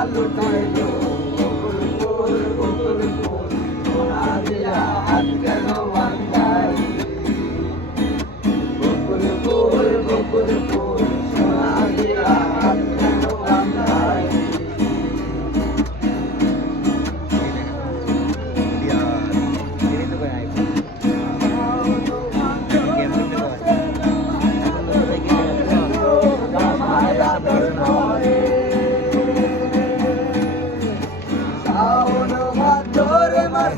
i look Lord.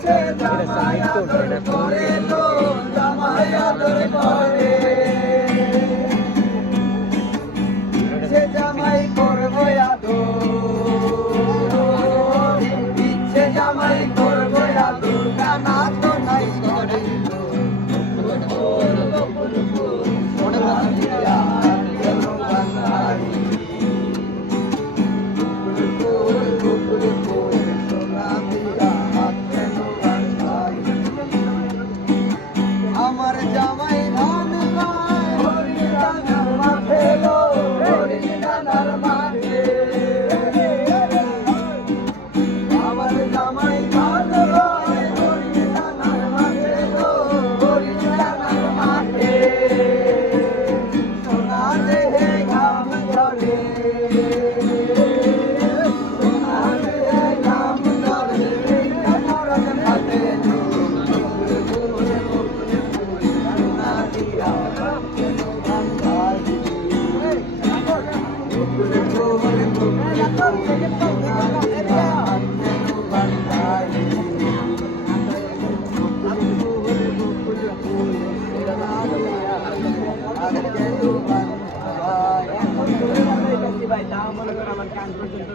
এটা মৃত্যুর এটা ভাই তাও মনে করেন আমার কান পর্যন্ত